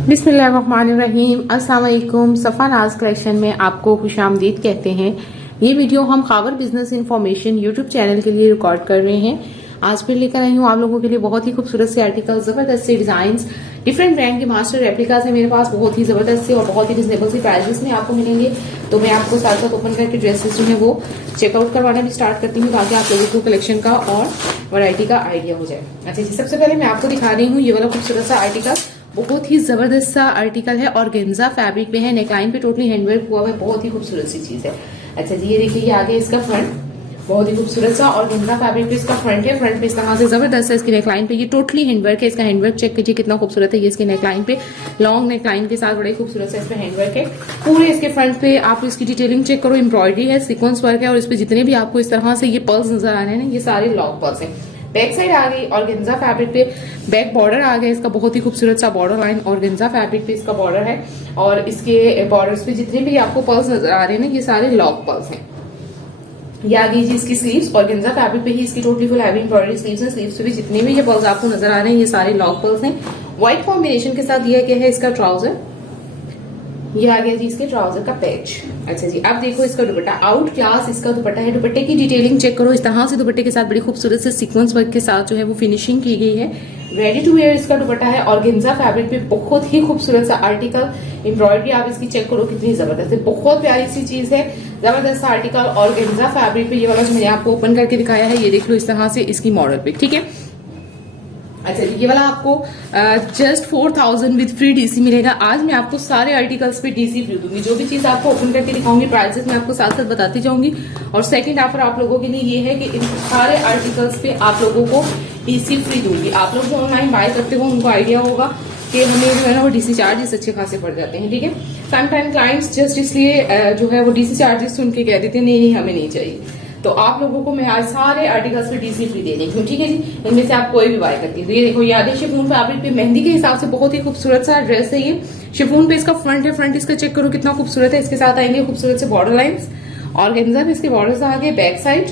बिस्मिल्लाहिर्रहमानिर्रहीम। अस्सलाम वालेकुम। सफ़ा नाज कलेक्शन में आपको खुशामदीद कहते हैं। ये वीडियो हम Khawar business information YouTube channel के लिए रिकॉर्ड कर रहे हैं। आज फिर लेकर आई हूँ आप लोगों के लिए बहुत ही खूबसूरत से आर्टिकल, जबरदस्त से डिजाइन, डिफरेंट ब्रांड के मास्टर रेप्लिकास है मेरे पास, बहुत ही जबरदस्त से और बहुत ही रिजनेबल सी प्राइसेस में आपको मिलेंगे। तो मैं आपको साथ साथ ओपन करके ड्रेसेस जो है वो चेकआउट करवाना भी स्टार्ट करती हूँ ताकि आप लोगों को कलेक्शन का और वैरायटी का आइडिया हो जाए। अच्छा जी, सबसे पहले मैं आपको दिखा रही हूँ ये वाला खूबसूरत सा आर्टिकल। बहुत ही जबरदस्त सा आर्टिकल है और गेंजा फैब्रिक पे है, नेकलाइन पे टोटली हैंडवर्क हुआ है, बहुत ही खूबसूरत सी चीज है। अच्छा जी, ये देखिए, ये आगे इसका फ्रंट बहुत ही खूबसूरत सा और गेंजा फैब्रिक पे इसका फ्रंट है। फ्रंट पे इस तरह से जबरदस्त है, इसकी नेकलाइन पे ये टोटली हैंडवर्क है। इसका हैंडवर्क चेक कीजिए कितना खूबसूरत है। ये इसके नेकलाइन पे लॉन्ग नेकलाइन के साथ बड़े खूबसूरत से इसमें हैंडवर्क है। पूरे इसके फ्रंट पे आप इसकी डिटेलिंग चेक करो, एम्ब्रॉयडरी है, सीक्वेंस वर्क है और इस पे जितने भी आपको इस तरह से ये पर्ल्स नजर आ रहे हैं ना, ये सारे लॉन्ग पर्ल्स हैं। बैक साइड आ गई और गेंजा फैब्रिक पे बैक बॉर्डर आ गया इसका, बहुत ही खूबसूरत सा बॉर्डर लाइन और गेंजा फैब्रिक पे इसका बॉर्डर है। और इसके बॉर्डर्स पे जितने भी आपको पर्ल्स नजर आ रहे हैं ना, ये सारे लॉक पर्ल्स हैं। ये आ गई जी इसकी स्लीव्स और गेंजा फैब्रिक पे ही इसकी totally full heavy embroidery sleeves हैं। स्लीव्स पे भी जितने भी ये पर्ल्स आपको नजर आ रहे हैं, ये सारे लॉक पर्ल्स हैं। व्हाइट कॉम्बिनेशन के साथ दिया गया है इसका ट्राउजर। ये आ गया जी इसके ट्राउजर का पैच। अच्छा जी, अब देखो इसका दुपट्टा, आउट क्लास इसका दुपट्टा है। दुपट्टे की डिटेलिंग चेक करो, इस तरह से दुपट्टे के साथ बड़ी खूबसूरत से सीक्वेंस वर्क के साथ जो है वो फिनिशिंग की गई है। रेडी टू वेयर इसका दुपट्टा है और गेंजा फैब्रिक पे बहुत ही खूबसूरत सा आर्टिकल। एम्ब्रॉयडरी आप इसकी चेक करो कितनी जबरदस्त है, बहुत प्यारी सी चीज है, जबरदस्त आर्टिकल। और गेंजा फैब्रिक पे ये वाला जो मैंने आपको ओपन करके दिखाया है, ये देख लो इस तरह से इसकी मॉडल पिक, ठीक है। अच्छा, ये वाला आपको जस्ट 4000 विद फ्री डीसी मिलेगा। आज मैं आपको सारे आर्टिकल्स पे डीसी फ्री दूंगी, जो भी चीज आपको ओपन करके दिखाऊंगी प्राइसेस मैं आपको साथ साथ बताती जाऊंगी। और सेकंड ऑफर आप लोगों के लिए ये है कि इन सारे आर्टिकल्स पे आप लोगों को डीसी फ्री दूंगी। आप लोग जो ऑनलाइन बाय करते हो उनको आइडिया होगा कि हमें जो है ना वो डीसी चार्जेस अच्छे खासे पड़ जाते हैं, ठीक है। समटाइम क्लाइंट्स जस्ट इसलिए जो है वो डीसी चार्जेस सुन के कह देते हैं नहीं हमें नहीं चाहिए। तो आप लोगों को मैं आज सारे आर्टिकल्स पे डीसी फ्री दे रही हूँ, ठीक है जी। इनमें से आप कोई भी बाय करती है। ये देखो, ये आगे शिफॉन फैब्रिक पे मेहंदी के हिसाब से बहुत ही खूबसूरत सा ड्रेस है। ये शिफॉन पे इसका फ्रंट है, फ्रंट इसका चेक करो कितना खूबसूरत है। इसके साथ आएंगे खूबसूरत से बॉर्डर लाइन्स और गेंजा पे इसके बॉर्डर आगे। बैक साइड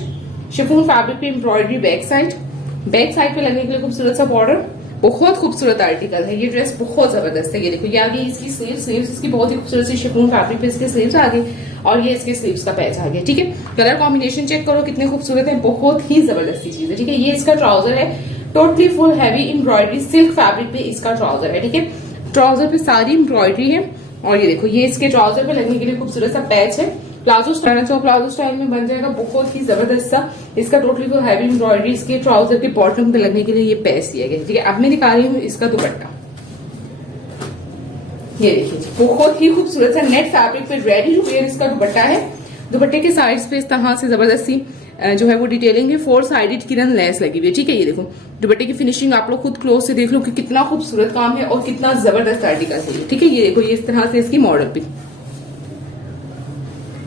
शिफॉन फैब्रिक पे एम्ब्रॉयडरी, बैक साइड पे लगने के लिए खूबसूरत सा बॉर्डर, बहुत खूबसूरत आर्टिकल है। ये ड्रेस बहुत जबरदस्त है। ये देखो, ये आगे इसकी स्लीव्स इसकी बहुत ही खूबसूरत सी शिफॉन फैब्रिक पे इसके स्लीव्स आ गए और ये इसके स्लीव्स का पैच आ गया, ठीक है। कलर कॉम्बिनेशन चेक करो कितने खूबसूरत है, बहुत ही जबरदस्ती चीज है, ठीक है। ये इसका ट्राउजर है, totally full heavy embroidery silk fabric पे इसका ट्राउजर है, ठीक है। ट्राउजर पे सारी एम्ब्रॉयडरी है और ये देखो, ये इसके ट्राउजर पे लगने के लिए खूबसूरत सा पैच है। प्लाजो स्टाइल में बन जाएगा, बहुत ही जबरदस्त सा। इसका टोटली फुल हैवी एम्ब्रॉयडरी इसके ट्राउजर के बॉटम पे लगने के लिए ये पैच दिया गया, ठीक है। अब मैं दिखा रही हूँ इसका दुपट्टा। ये देखिए, बहुत ही खूबसूरत सा नेट फैब्रिक पे रेडी टू वेयर इसका दुपट्टा है। दुपट्टे के साइड्स पे इस तरह से जबरदस्ती जो है वो डिटेलिंग है, 4 साइडेड किरण लेस लगी हुई है, ठीक है। ये देखो दुपट्टे की फिनिशिंग आप लोग खुद क्लोज से देख लो कि कितना खूबसूरत काम है और कितना जबरदस्त आर्टिकल है, ठीक है। ये देखो, ये इस तरह से इसकी मॉडल पिक,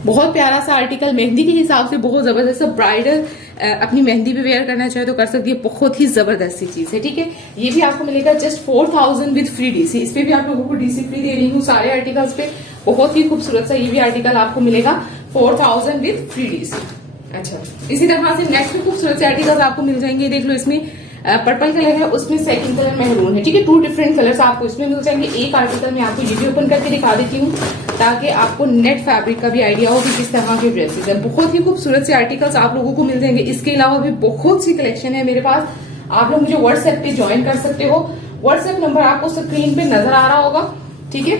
बहुत प्यारा सा आर्टिकल, मेहंदी के हिसाब से बहुत जबरदस्त। ब्राइडल अपनी मेहंदी पे वेयर करना चाहे तो कर सकती है, बहुत ही जबरदस्त सी चीज है, ठीक है। ये भी आपको मिलेगा जस्ट 4000 विद फ्री डीसी। इस पे भी आप लोगों को डीसी फ्री दे रही हूँ सारे आर्टिकल्स पे। बहुत ही खूबसूरत सा ये भी आर्टिकल आपको मिलेगा 4000 विद फ्री डीसी। अच्छा, इसी तरह से नेक्स्ट में खूबसूरत से आर्टिकल्स आपको मिल जाएंगे। देख लो, इसमें पर्पल कलर है, उसमें सेकंड कलर मेहरून है, ठीक है। 2 डिफरेंट कलर्स आपको इसमें मिल जाएंगे। एक आर्टिकल मैं आपको ये भी ओपन करके दिखा देती हूँ ताकि आपको नेट फैब्रिक का भी आइडिया हो कि किस तरह के ड्रेसेस है। बहुत ही खूबसूरत से आर्टिकल्स आप लोगों को मिल जाएंगे। इसके अलावा भी बहुत सी कलेक्शन है मेरे पास। आप लोग मुझे व्हाट्सएप पे ज्वाइन कर सकते हो। व्हाट्सएप नंबर आपको स्क्रीन पे नजर आ रहा होगा, ठीक है।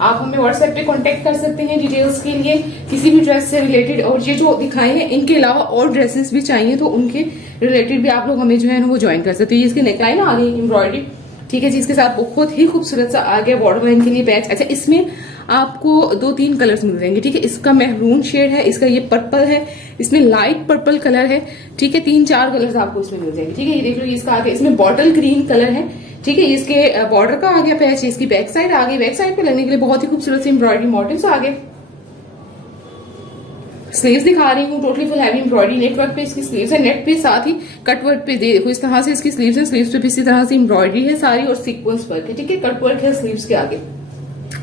आप हमें व्हाट्सएप पे कांटेक्ट कर सकते हैं डिटेल्स के लिए, किसी भी ड्रेस से रिलेटेड। और ये जो दिखाए हैं इनके अलावा और ड्रेसेस भी चाहिए तो उनके रिलेटेड भी आप लोग हमें जो है ना वो ज्वाइन कर सकते हैं। इसकी नेकलाइन आ गई एम्ब्रॉयडरी, ठीक है जी। इसके साथ बहुत ही खूबसूरत सा आ गया बॉर्डर लाइन के लिए पैच। अच्छा, इसमें आपको 2-3 कलर्स मिल जाएंगे, ठीक है। इसका मेहरून शेड है, इसका ये पर्पल है, इसमें लाइट पर्पल कलर है, ठीक है। 3-4 कलर्स आपको इसमें मिल जाएंगे, ठीक है। ये देख लो, ये इसका आगे इसमें बॉटल ग्रीन कलर है, ठीक है। इसके बॉर्डर का आ गया पैच, इसकी बैक साइड आ गई। बैक साइड पे लगने के लिए बहुत ही खूबसूरत से एम्ब्रॉयडरी मोटिव्स आ गए। स्लीव्स दिखा रही हूँ, totally full heavy embroidery network पे इसकी स्लीव्स है। नेट पे साथ ही कटवर्क पे देखो इस तरह से इसकी स्लीव्स है। स्लीव्स पे भी इसी तरह से एम्ब्रॉयडरी है सारी और सीक्वेंस वर्क है, ठीक है। कटवर्क है स्लीव्स के आगे।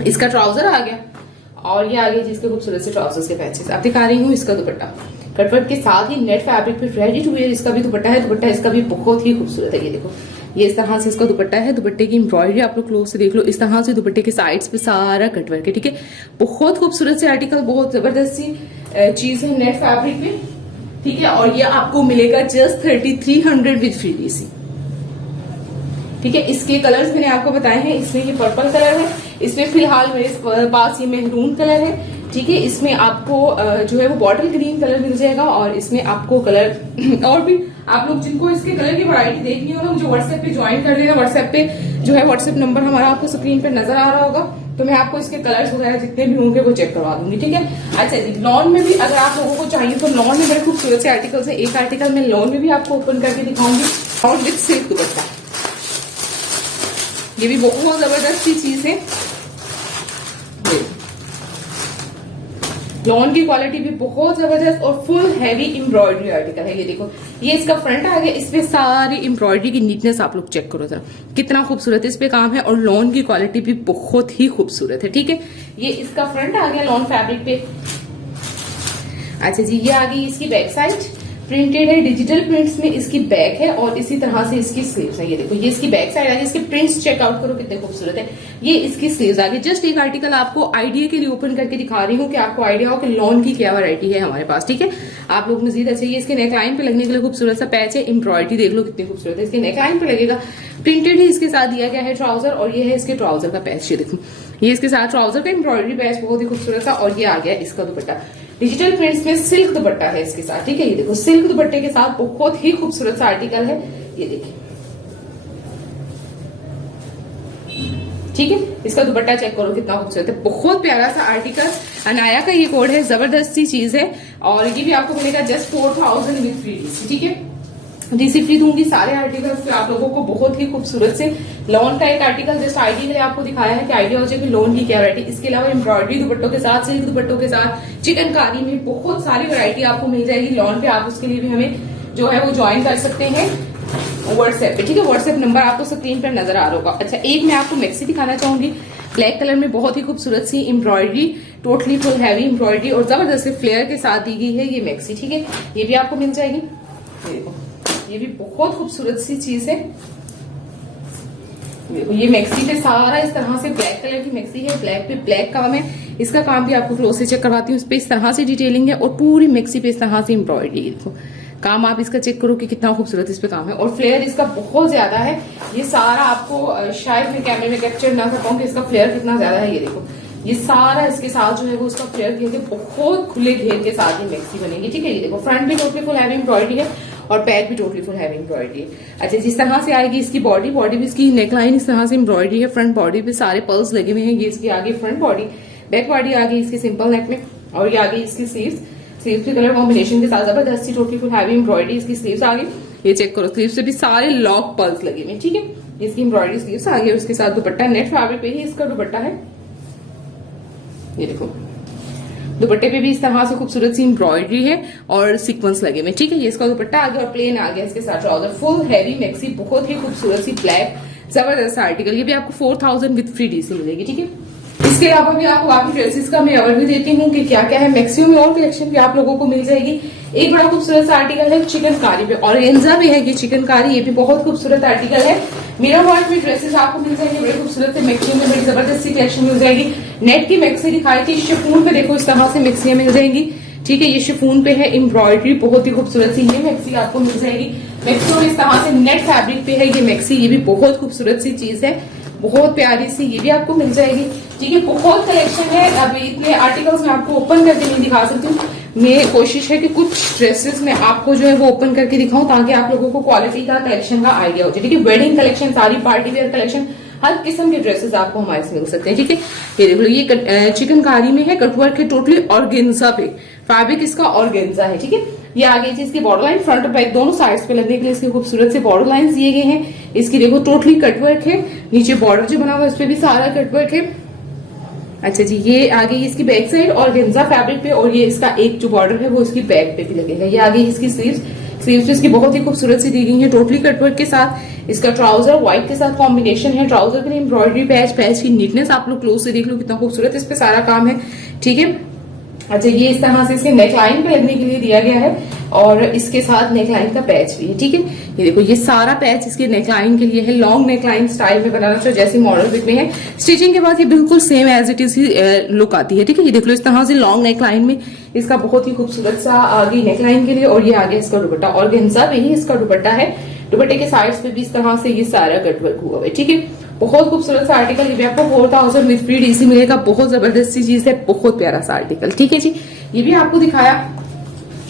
इसका ट्राउजर आ गया और ये आगे जिसके खूबसूरत से ट्राउजर्स के पैचेस। अब दिखा रही हूँ इसका दुपट्टा, कटवर्क के साथ ही नेट फैब्रिक पे रेडी टू वेयर इसका भी दुपट्टा है। दुपट्टा इसका भी बहुत ही खूबसूरत है। ये देखो, ये इस तरह से इसका दुपट्टा है। दुपट्टे की एम्ब्रॉयडरी आप लोग क्लोज से देख लो, इस तरह से दुपट्टे के साइड्स पे सारा कटवर्क है, ठीक है। बहुत खूबसूरत से आर्टिकल, बहुत जबरदस्त सी चीज है नेट फैब्रिक में, ठीक है। और ये आपको मिलेगा जस्ट 3300 विद फ्री डीसी, ठीक है। इसके कलर्स मैंने आपको बताए हैं। इसमें ये पर्पल कलर है, इसमें फिलहाल मेरे पास ये मेहरून कलर है, ठीक है। इसमें आपको जो है वो बॉटल ग्रीन कलर मिल जाएगा, और इसमें आपको कलर और भी आप लोग जिनको इसके कलर की वैरायटी देखनी हो ना, मुझे व्हाट्सएप पे ज्वाइन कर लेना। व्हाट्सएप पे जो है व्हाट्सएप नंबर हमारा आपको स्क्रीन पे नजर आ रहा होगा, तो मैं आपको इसके कलर्स वगैरह जितने भी होंगे वो चेक करवा दूंगी, ठीक है। अच्छा जी, लॉन में भी अगर आप लोगों को चाहिए तो लॉन में बड़े खूबसूरत से आर्टिकल्स है। एक आर्टिकल मैं लॉन में भी आपको ओपन करके दिखाऊंगी, और विद सिल्क दुपट्टा, ये भी बहुत जबरदस्त सी चीज है। लॉन की क्वालिटी भी बहुत जबरदस्त और फुल हैवी एम्ब्रॉयडरी आर्टिकल है। ये देखो, ये इसका फ्रंट आ गया, इस पे सारी एम्ब्रॉयडरी की नीटनेस आप लोग चेक करो जरा, कितना खूबसूरत इस पे काम है, और लॉन की क्वालिटी भी बहुत ही खूबसूरत है, ठीक है। ये इसका फ्रंट आ गया लॉन फैब्रिक पे। अच्छा जी, ये आ गई इसकी बैक साइड, प्रिंटेड है, डिजिटल प्रिंट्स में इसकी बैक है, और इसी तरह से इसकी स्लीव्स है। ये देखो, ये इसकी बैक साइड आ गई, इसके प्रिंट्स चेकआउट करो कितने खूबसूरत है। ये इसकी स्लीव्स आ गई। जस्ट एक आर्टिकल आपको आइडिया के लिए ओपन करके दिखा रही हूँ कि आपको आइडिया हो कि लॉन की क्या वैरायटी है हमारे पास, ठीक है। आप लोग मजीद अच्छा, ये इसके नेकलाइन पे लगने के लिए खूबसूरत सा पैच है, एम्ब्रॉयडरी देख लो कितनी खूबसूरत है, इसके नेकलाइन पे लगेगा। प्रिंटेड ही इसके साथ दिया गया है ट्राउजर, और ये है इसके ट्राउजर का पैच। ये देखो, ये इसके साथ ट्राउजर का एम्ब्रॉयडरी पैच बहुत ही खूबसूरत था, और ये आ गया इसका दुपट्टा। डिजिटल प्रिंट्स में सिल्क दुपट्टा है इसके साथ, ठीक है। ये देखो, सिल्क दुपट्टे के साथ बहुत ही खूबसूरत सा आर्टिकल है, ये देखिए, ठीक है। इसका दुपट्टा चेक करो कितना खूबसूरत है, बहुत प्यारा सा आर्टिकल। अनाया का ये कोड है, जबरदस्त सी चीज है, और ये भी आपको मिलेगा जस्ट 4000 विद फ्री डीसी, ठीक है। डीसी फ्री दूंगी सारे आर्टिकल्स पे आप लोगों को। बहुत ही खूबसूरत से लॉन का एक आर्टिकल जस्ट आइडिया के लिए आपको दिखाया है कि आइडिया हो जाए कि लॉन की क्या वैरायटी। इसके अलावा एम्ब्रॉयडरी दुपट्टों के साथ, सिल्क दुपट्टों के साथ, चिकनकारी में बहुत सारी वैरायटी आपको मिल जाएगी लॉन पे। आप उसके लिए भी हमें जो है वो ज्वाइन कर सकते हैं व्हाट्सएप पे, ठीक है। व्हाट्सएप नंबर आपको स्क्रीन पर नजर आ रहा होगा। अच्छा, एक मैं आपको मैक्सी दिखाना चाहूंगी, ब्लैक कलर में बहुत ही खूबसूरत सी embroidery, totally full heavy embroidery और जबरदस्त फ्लेयर के साथ दी गई है ये मैक्सी, ठीक है। ये भी आपको मिल जाएगी। ये देखो, ये भी बहुत खूबसूरत सी चीज है। देखो, ये मैक्सी पे सारा इस तरह से ब्लैक कलर की मैक्सी है, ब्लैक पे ब्लैक काम है। इसका काम भी आपको क्लोज से चेक करवाती हूँ। इस पे इस तरह से डिटेलिंग है, और पूरी मैक्सी पे इस तरह से एम्ब्रॉयडरी। देखो काम आप इसका चेक करो कि कितना खूबसूरत इस पे काम है, और फ्लेयर इसका बहुत ज्यादा है। ये सारा आपको शायद मैं कैमरे में कैप्चर ना कर पाऊँ कि इसका फ्लेयर कितना ज्यादा है। ये देखो, ये सारा इसके साथ जो है वो उसका फ्लेयर दिया गया, बहुत खुले घेर के साथ ही मैक्सी बनेगी, ठीक है। ये देखो, फ्रंट भी टोटली फुल हैवी एम्ब्रॉयडरी है, और बैक भी टोटली फुल हैवी एम्ब्रॉयडरी है। अच्छा, जिस तरह से आएगी इसकी बॉडी, बॉडी भी इसकी नेकलाइन इस तरह से एम्ब्रॉयडरी है, फ्रंट बॉडी पे सारे पर्ल्स लगे हुए हैं। ये इसकी आगे फ्रंट बॉडी, बैक बॉडी आ गई इसकी सिंपल नेक में, और ये आ गई इसकी स्लीव्स। स्लीव्स के कलर कॉम्बिनेशन के साथ जबरदस्त सी टोटली फुल हैवी एम्ब्रॉयडरी इसकी स्लीव्स आ गई। ये चेक करो, स्लीव्स से भी सारे लॉक पर्ल्स लगे हुए, ठीक है। इसकी एम्ब्रॉयडरी स्लीव्स आ गई, उसके साथ दुपट्टा नेट फैब्रिक पे ही इसका दुपट्टा है। ये देखो, दुपट्टे पे भी इस तरह से खूबसूरत सी एम्ब्रॉयडरी है और सीक्वेंस लगे हुए, ठीक है। ये इसका दुपट्टा आ गया, और प्लेन आ गया इसके साथ ट्राउजर, फुल हैवी मैक्सी, बहुत ही खूबसूरत सी ब्लैक जबरदस्त आर्टिकल। ये भी आपको 4000 विद फ्री डीसी मिलेगी, ठीक है। इसके अलावा भी आपको बाकी ड्रेसेस का मैं ओवरव्यू देती हूँ कि क्या क्या है। मैक्सियो में और कलेक्शन भी आप लोगों को मिल जाएगी। एक बड़ा खूबसूरत सा आर्टिकल है चिकनकारी पे, ऑर्गेन्जा भी है ये चिकनकारी, ये भी बहुत खूबसूरत आर्टिकल है। मिरर वर्क में ड्रेसेस आपको मिल जाएंगे बड़े खूबसूरत से। मैक्सियो में बड़ी जबरदस्त सी कलेक्शन मिल जाएगी। नेट की मैक्सी दिखाई थी, शिफॉन पे देखो इस तरह से मैक्सियां मिल जाएंगी, ठीक है। ये शिफॉन पे है, एम्ब्रॉयडरी बहुत ही खूबसूरत सी ये मैक्सी आपको मिल जाएगी। मैक्सियो इस तरह से नेट फैब्रिक पे है ये मैक्सी, ये भी बहुत खूबसूरत सी चीज है, बहुत प्यारी सी, ये भी आपको मिल जाएगी, ठीक है। बहुत कलेक्शन है, अभी इतने आर्टिकल्स मैं आपको ओपन करके नहीं दिखा सकती हूँ। मेरी कोशिश है कि कुछ ड्रेसेस में आपको जो है वो ओपन करके दिखाऊं, ताकि आप लोगों को क्वालिटी का कलेक्शन का आइडिया हो जाए, ठीक है। वेडिंग कलेक्शन, सारी पार्टी वेयर कलेक्शन, हर किस्म के ड्रेसेस आपको हमारे से मिल सकते हैं, ठीक है। ये देख लो, ये चिकनकारी में है, कटवर्क है, टोटली ऑर्गेन्जा पे, फैब्रिक इसका ऑर्गेन्जा है, ठीक है। ये आ गई थी इसकी बॉर्डर लाइन, फ्रंट और बैक दोनों साइड्स पे लगने के लिए इसके खूबसूरत से बॉर्डर लाइन दिए गए हैं। इसकी देखो टोटली कटवर्क है, नीचे बॉर्डर जो बना हुआ है उस पर भी सारा कटवर्क है। अच्छा जी, ये आ गई इसकी बैक साइड ऑर्गेन्जा फैब्रिक पे, और ये इसका एक जो बॉर्डर है वो इसकी बैक पे भी लगेगा। ये आ गई इसकी स्लीव्स, स्लीव्स इसकी बहुत ही खूबसूरत सी दी गई है, टोटली कटवर्क के साथ। इसका ट्राउजर व्हाइट के साथ कॉम्बिनेशन है, ट्राउजर के लिए एम्ब्रॉयडरी पैच, पैच की नीटनेस आप लोग क्लोज से देख लो कितना खूबसूरत इस पे सारा काम है, ठीक है। अच्छा, ये इस तरह से इसके नेक लाइन पे लगने के लिए दिया गया है। और इसके साथ नेकलाइन का पैच भी है। ठीक है, ये देखो ये सारा पैच इसके नेकलाइन के लिए है। लॉन्ग नेकलाइन स्टाइल में बनाना चाहिए जैसे मॉडल पिक में है। स्टिचिंग के बाद ये बिल्कुल same as it is look आती है। ठीक है, ये देख लो इस तरह से लॉन्ग नेकलाइन में इसका बहुत ही खूबसूरत सा आगे नेकलाइन के लिए, और ये आगे इसका दुपट्टा और गेंजा पे ही इसका दुपट्टा है। दुपट्टे के साइड्स पे भी इस तरह से ये सारा कटवर्क हुआ है। ठीक है, बहुत खूबसूरत सा आर्टिकल, ये भी आपको 4000 विद फ्री डीसी मिलेगा। बहुत जबरदस्त सी चीज है, बहुत प्यारा सा आर्टिकल। ठीक है जी, ये भी आपको दिखाया।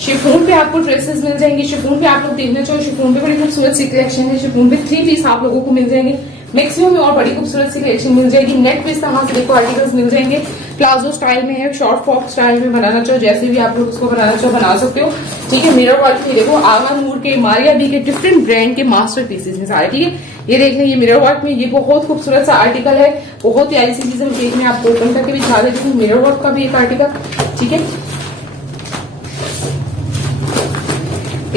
शिफॉन पे आपको ड्रेसेस मिल जाएंगे। शिफॉन पे आप लोग देखना चाहो, शिफॉन पे बड़ी खूबसूरत सी कलेक्शन है। शिफॉन पे 3 पीस आप लोगों को मिल जाएंगे। मैक्सिमम में और बड़ी खूबसूरत सी कलेक्शन मिल जाएगी। नेट पे इस तरह से देखो आर्टिकल्स मिल जाएंगे। प्लाजो स्टाइल में है, शॉर्ट फ्रॉक स्टाइल में बनाना चाहो, जैसे भी आप लोग उसको बनाना चाहो बना सकते हो। ठीक है, मिरर वर्क में देखो आगा नूर के, मारिया बी के डिफरेंट ब्रांड के मास्टर पीसेस में सारे। ठीक है, ये देख लें, ये मिरर वर्क में ये बहुत खूबसूरत सा आर्टिकल है। बहुत प्यारी सी चीज है। केक में आपको ओपन करके भी दिखा देती हूँ मिरर वर्क का भी एक आर्टिकल। ठीक है,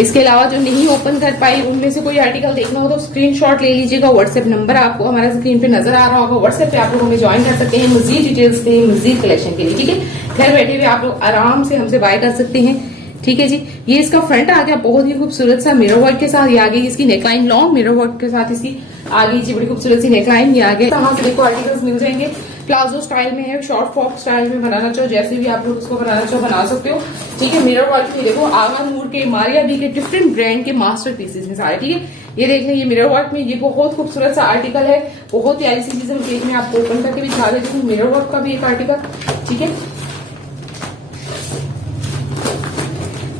इसके अलावा जो नहीं ओपन कर पाई उनमें से कोई आर्टिकल देखना हो तो स्क्रीनशॉट ले लीजिएगा। व्हाट्सएप नंबर आपको हमारा स्क्रीन पे नजर आ रहा होगा। व्हाट्सएप पे आप लोग हमें ज्वाइन कर सकते हैं मजीद डिटेल्स के लिए, मजीद कलेक्शन के लिए। ठीक है, घर बैठे हुए आप लोग आराम से हमसे बाय कर सकते हैं। ठीक है जी, ये इसका फ्रंट आ गया बहुत ही खूबसूरत सा मिरर वर्क के साथ। ये आगे इसकी नेकलाइन लॉन्ग मिरर वर्क के साथ इसकी आगे जी बड़ी खूबसूरत सी नेकलाइन। ये आगे कहाँ से देखो आर्टिकल्स मिल जाएंगे। प्लाजो स्टाइल में है, शॉर्ट फ्रॉक स्टाइल में बनाना चाहो, जैसे भी आप लोग उसको बनाना चाहो बना सकते हो। ठीक है, मिरर वर्क में देखो आगा नूर के, मारिया बी के डिफरेंट ब्रांड के मास्टर पीसेस में सारे। ठीक है, ये देख लें, ये मिरर वर्क में ये बहुत खूबसूरत सा आर्टिकल है। बहुत प्यारी सी चीज है। केक में आपको ओपन करके भी दिखा देती हूँ मिरर वर्क का भी एक आर्टिकल। ठीक है,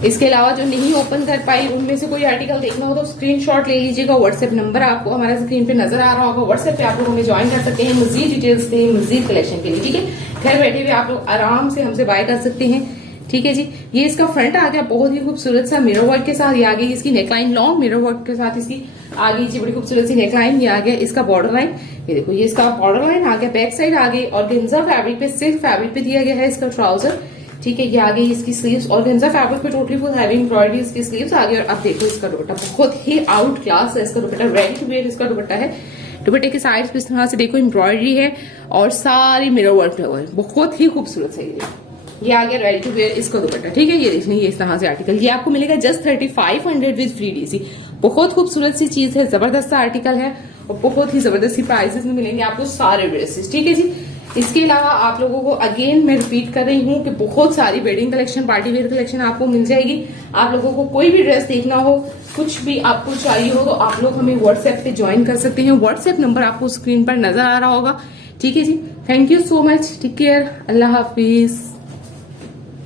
इसके अलावा जो नहीं ओपन कर पाई उनमें से कोई आर्टिकल देखना हो तो स्क्रीनशॉट ले लीजिएगा। व्हाट्सएप नंबर आपको हमारा स्क्रीन पे नजर आ रहा होगा। व्हाट्सएप पे आप लोग हमें ज्वाइन कर सकते हैं मजीद डिटेल्स के लिए, मजीद कलेक्शन के लिए। ठीक है, घर बैठे हुए आप लोग आराम से हमसे बाय कर सकते हैं। ठीक है जी, ये इसका फ्रंट आ गया बहुत ही खूबसूरत सा मिरर वर्क के साथ। ये आगे इसकी नेकलाइन लॉन्ग मिरर वर्क के साथ इसकी आगे जी बड़ी खूबसूरत सी नेकलाइन। ये आ गया इसका बॉर्डर लाइन। ये देखो ये इसका बॉर्डर लाइन आ गया, बैक साइड आगे और गेंजा फैब्रिक पे, सिल्क फैब्रिक पे दिया गया है इसका ट्राउजर। ठीक है, ये आगे इसकी स्लीव्स और गेंजा फैब्रिक पे टोटली फुल हैवी एम्ब्रॉयडरी इसकी स्लीव्स आ गई। और अब देखो इसका दुपट्टा बहुत ही आउट क्लास है। इसका दुपट्टा रेडी टू वेयर इसका दुपट्टा है। दुपट्टे के साइड पे इस तरह से देखो एम्ब्रॉयडरी है और सारी मिरर वर्क लगा है। बहुत ही खूबसूरत है ये आ गया रेडी टू वेयर इसका दुपट्टा। ठीक है, ये देख लीजिए इस तरह से आर्टिकल ये आपको मिलेगा जस्ट 3500 विद फ्री डीसी। बहुत खूबसूरत सी चीज है, जबरदस्त सा आर्टिकल है और बहुत ही जबरदस्त सी प्राइसेस में मिलेंगे आपको सारे ड्रेसेस। ठीक है जी, इसके अलावा आप लोगों को अगेन मैं रिपीट कर रही हूँ कि बहुत सारी wedding collection, party wear collection आपको मिल जाएगी। आप लोगों को कोई भी ड्रेस देखना हो, कुछ भी आपको चाहिए हो तो आप लोग हमें व्हाट्सएप पे ज्वाइन कर सकते हैं। व्हाट्सएप नंबर आपको स्क्रीन पर नजर आ रहा होगा। ठीक है जी, thank you so much, take care, अल्लाह हाफिज।